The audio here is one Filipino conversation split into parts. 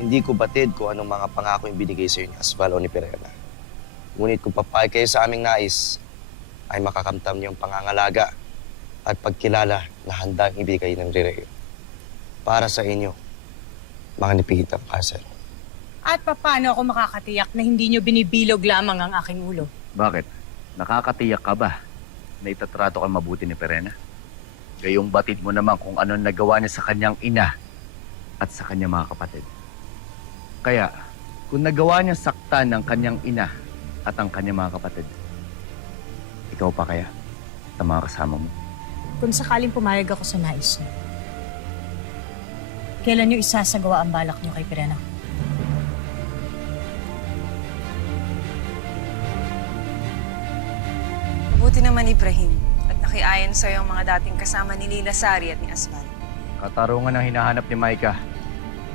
Hindi ko batid kung anong mga pangako yung binigay sa ni Asval o ni Perena. Ngunit kung papayag kayo sa aming nais, ay makakamtam niyong pangangalaga at pagkilala na handang ibigay ng Rireo. Para sa inyo, mga nipihitang kasal. At paano ako makakatiyak na hindi nyo binibilog lamang ang aking ulo? Bakit? Nakakatiyak ka ba na itatrato ka mabuti ni Perena? Gayong batid mo naman kung ano nagawa niya sa kanyang ina at sa kanyang mga kapatid. Kaya, kung nagawa niya saktan ng kanyang ina at ang kanyang mga kapatid, ikaw pa kaya at ang mga kasama mo? Kung sakaling pumayag ako sa nais nyo, kailan nyo isasagawa ang balak nyo kay Perena? Buti naman, Ibrahim, at nakiayon sa'yo ang mga dating kasama ni Lila Sari at ni Asval. Katarungan ang hinahanap ni Maika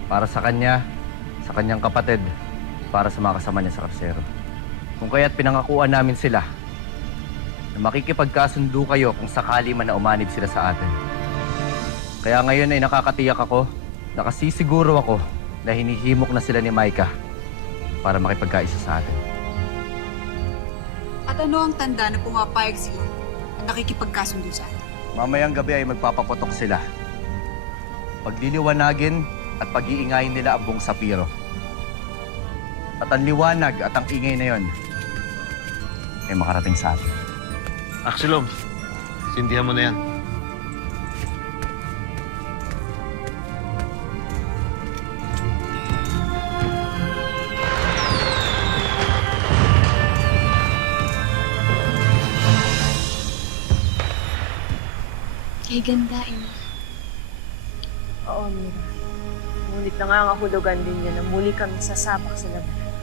para sa kanya, sa kanyang kapatid, para sa mga kasama niya sa Karsero. Kung kaya't pinangakuan namin sila na makikipagkasundo kayo kung sakali man na umanib sila sa atin. Kaya ngayon ay nakakatiyak ako, nakasisiguro ako na hinihimok na sila ni Maika para makipagkaisa sa atin. At ano ang tanda na pumapayag sila at nakikipagkasundo sa atin? Mamayang gabi ay magpapaputok sila. Pagliliwanagin at pag-iingayin nila ang buong Sapiro. At ang liwanag at ang ingay na yon ay makarating sa atin. Axelom, sindihan mo na yan. Kay ganda, Ina. Oo, Mira. Ngunit nangangahulugan din niya na muli kami sasabak sa labanan.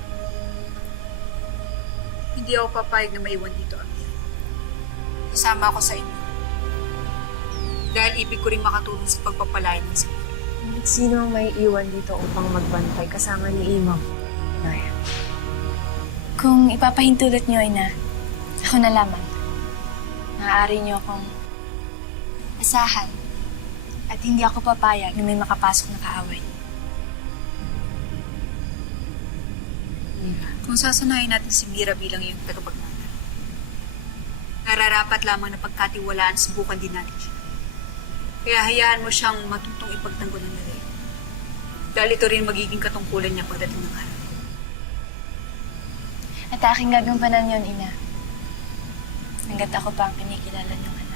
Hindi ako papayag na maiwan dito, Amir. Kasama ako sa inyo. Dahil ibig ko rin makatulong sa pagpapalayan ng sakit. Ngunit sino ang may iwan dito upang magbantay kasama ni Imam? Nay. Kung ipapahintulot niyo, Ina, ako na lamang. Maaari niyo akong asahan at hindi ako papayag na may makapasok na kaaway. Kung sasanayin natin si Mira bilang iyong tagapagmana, nararapat lamang na pagkatiwalaan, subukan din natin siya. Kaya hayaan mo siyang matutong ipagtanggol ng nalay. Dahil ito rin magiging katungkulan niya pagdating ng araw. At aking gagampanan yon, Ina. Hanggat ako pa ang kinikilala niyong anak.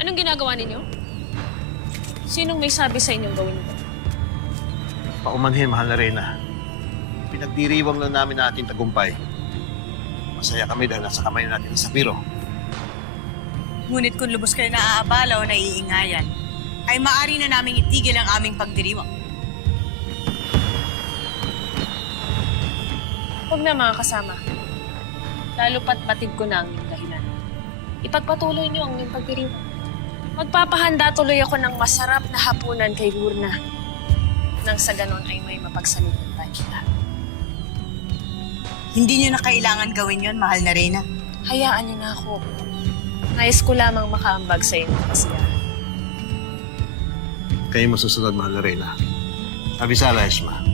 Anong ginagawa ninyo? Sinong may sabi sa inyong gawin ito? Paumanhin, mahal na Reyna. Pinagdiriwang lang namin na ating tagumpay. Masaya kami dahil nasa kamay na natin ang Sapiro. Ngunit kung lubos kayo naaabala o naiingayan, ay maari na naming itigil ang aming pagdiriwang. Huwag na mga kasama. Lalo pat batid ko na ang iyong dahilan. Ipagpatuloy niyo ang iyong pagdiriwang. Magpapahanda tuloy ako ng masarap na hapunan kay Gurna. Nang sa ganon ay may mapagsalutan kita. Hindi nyo na kailangan gawin yon, mahal na Reyna. Hayaan niyo na ako. Nais ko lamang makaambag sa inyong kasiyahan. Kayo masusunod, mahal na Reyna. Abisala, Esma.